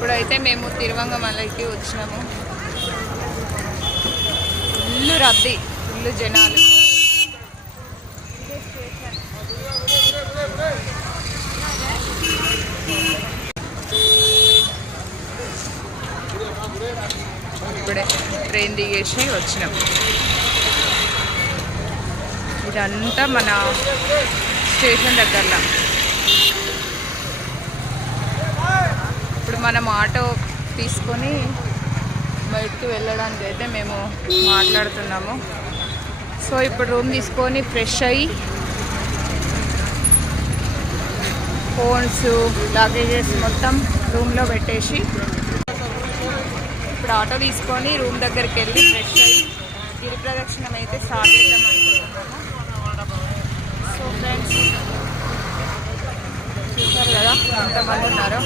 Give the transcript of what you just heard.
ఇప్పుడైతే మేము తిరువంగమలైకి వచ్చినాము. ఫుల్ రద్దీ, ఫుల్ జనాలు. ఇప్పుడే ట్రైన్ దిగేసి వచ్చినాం. ఇదంతా మన స్టేషన్ దగ్గరలో. ఇప్పుడు మనం ఆటో తీసుకొని బయటికి వెళ్ళడానికి అయితే మేము మాట్లాడుతున్నాము. సో ఇప్పుడు రూమ్ తీసుకొని ఫ్రెష్ అయ్యి ఫోన్స్ లగేజెస్ మొత్తం రూమ్లో పెట్టేసి ఇప్పుడు ఆటో తీసుకొని రూమ్ దగ్గరికి వెళ్ళి ఫ్రెష్ అయ్యి గిరి ప్రదక్షిణం అయితే స్టార్ట్ చేద్దాం అనుకుంటున్నాము. సో ఫ్రెండ్స్ చూసారు కదా ఎంతమంది ఉన్నారో.